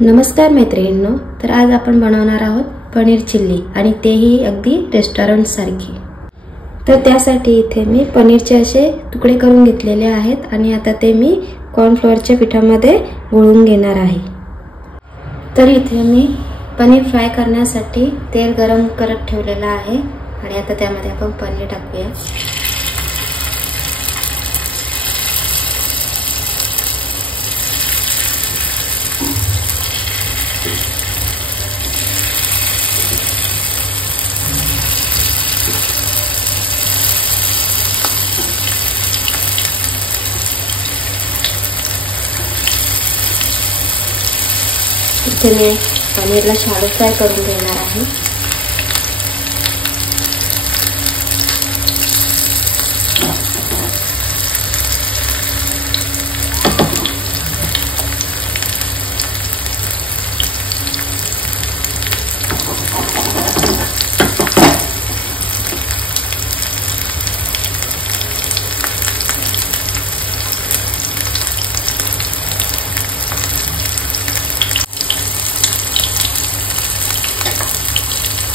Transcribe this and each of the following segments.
नमस्कार मैत्रिणींनो, तर आज आपण बनवणार आहोत पनीर चिल्ली आणि तेही अगदी रेस्टॉरंट सारखी। तर त्यासाठी इथे मी पनीरचे असे तुकडे करून घेतलेले आहेत आणि आता ते मी कॉर्नफ्लोअरच्या पिठामध्ये घोळून घेणार आहे। तर इथे मी पनीर फ्राय करण्यासाठी तेल गरम करत ठेवलेला आहे आणि आता त्यामध्ये आपण पनीर टाकूया। इथे मी पनीरला शॅलो फ्राय करून घेणार आहे।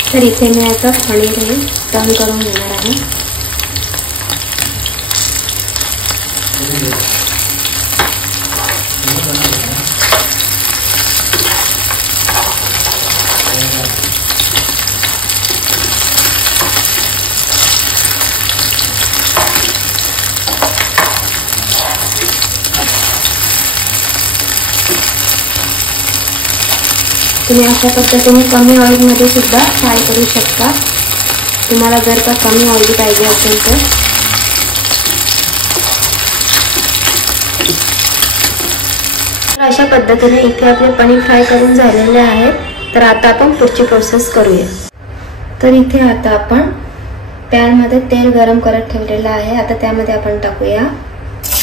तर इथे मी आता पनीर हे टर्न करून घेणार आहे। तुम्ही अशा पद्धतीने कमी ऑइल मध्ये सुद्धा फ्राय करू शकता, तुम्हाला जर का कमी ऑइल पाहिजे असेल तर। अशा पद्धतीने इथे आपले पनीर फ्राय करून झालेले आहे। तर आता आपण पुढची प्रोसेस करूया। तर इथे आता आपण पॅन मध्ये तेल गरम करत ठेवलेलं आहे। आता त्यामध्ये आपण टाकूया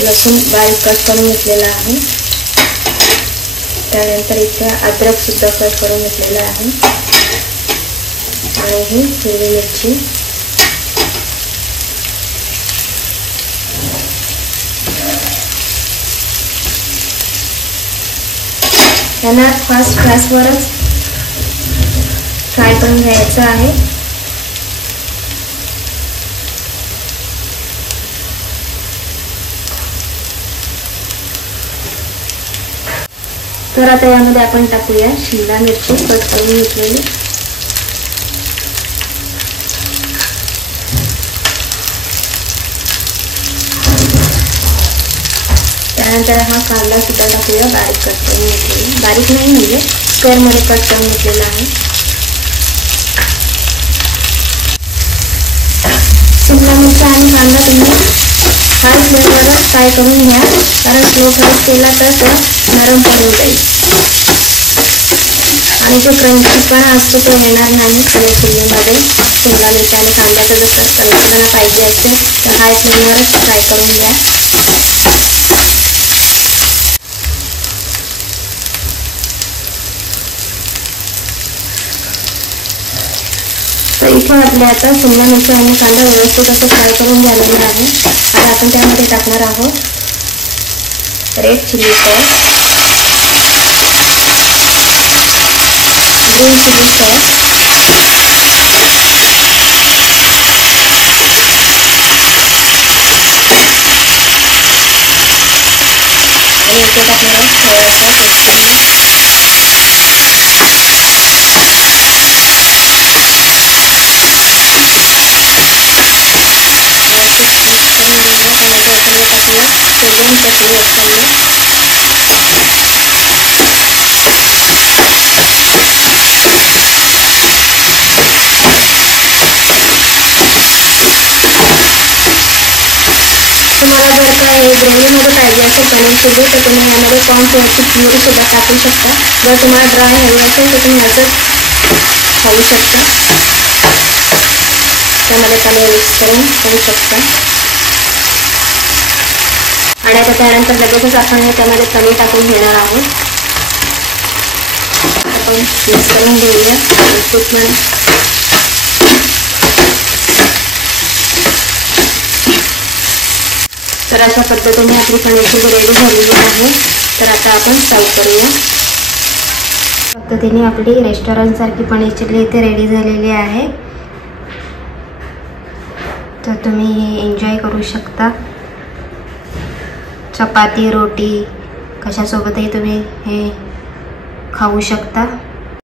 लसूण बारीक कट करून घेतलेला आहे। त्यानंतर इथे अद्रक सुद्धा कट करून घेतलेला आहे आणि ही हिरवी मिरची, यांना फास्ट गॅसवरच फ्राय करून घ्यायचं आहे। तर आता यामध्ये आपण टाकूया शिमला मिरची कट करून घेतलेली, त्यानंतर हा कांदा सुद्धा टाकूया बारीक कट करून घेतलेला, बारीक नाही म्हणजे स्क्वेअर मध्ये कट करून घेतलेला आहे। शिमला मिरची आणि कांदा तुम्ही हाय फ्लेमवर फ्राय करून घ्या, कारण स्लो फ्राय केला तर नरम पडून जाईल आणि जो क्रंचीपणा असतो तो येणार नाही पनीर चिल्लीमध्ये। शिमला मिरची आणि कांद्याचा जसं क्रंचीपणा पाहिजे असेल तर हाय फ्लेमवरच फ्राय करून घ्या। तर इथे आपले आता शिमला मिरची आणि कांदा व्यवस्थित असं फ्राय करून झालेला आहे। आता आपण त्यामध्ये टाकणार आहोत red chilli sauce, green chilli sauce, आणि इथे टाकणार आहोत थोडासा सेजवान चटणी असताना तुम्हाला जर का ग्रेव्हीमध्ये पाहिजे असेल पनीर चिल्ली तर तुम्ही यामध्ये कॉर्नफ्लोअरची प्युरी सुद्धा टाकू शकता। जर तुम्हाला ड्राय हवी असेल तर तुम्ही याचं खाऊ शकता, त्यामध्ये पनीर मिक्स करून खाऊ शकता। आणि आता त्यानंतर लगेचच आपण त्यामध्ये पनीर टाकून घेणार आहोत। आपण मिक्स करून घेऊया व्यवस्थितपणे। तर अशा पद्धतीने आपली पनीर चिल्ली रेडी झालेली आहे। तर आता आपण सर्व करूया। पद्धतीने आपली रेस्टॉरंट सारखी पनीर चिल्ली इथे रेडी झालेली आहे। तर तुम्ही हे एन्जॉय करू शकता। चपाती रोटी कशासोबतही तुम्ही हे खाऊ शकता।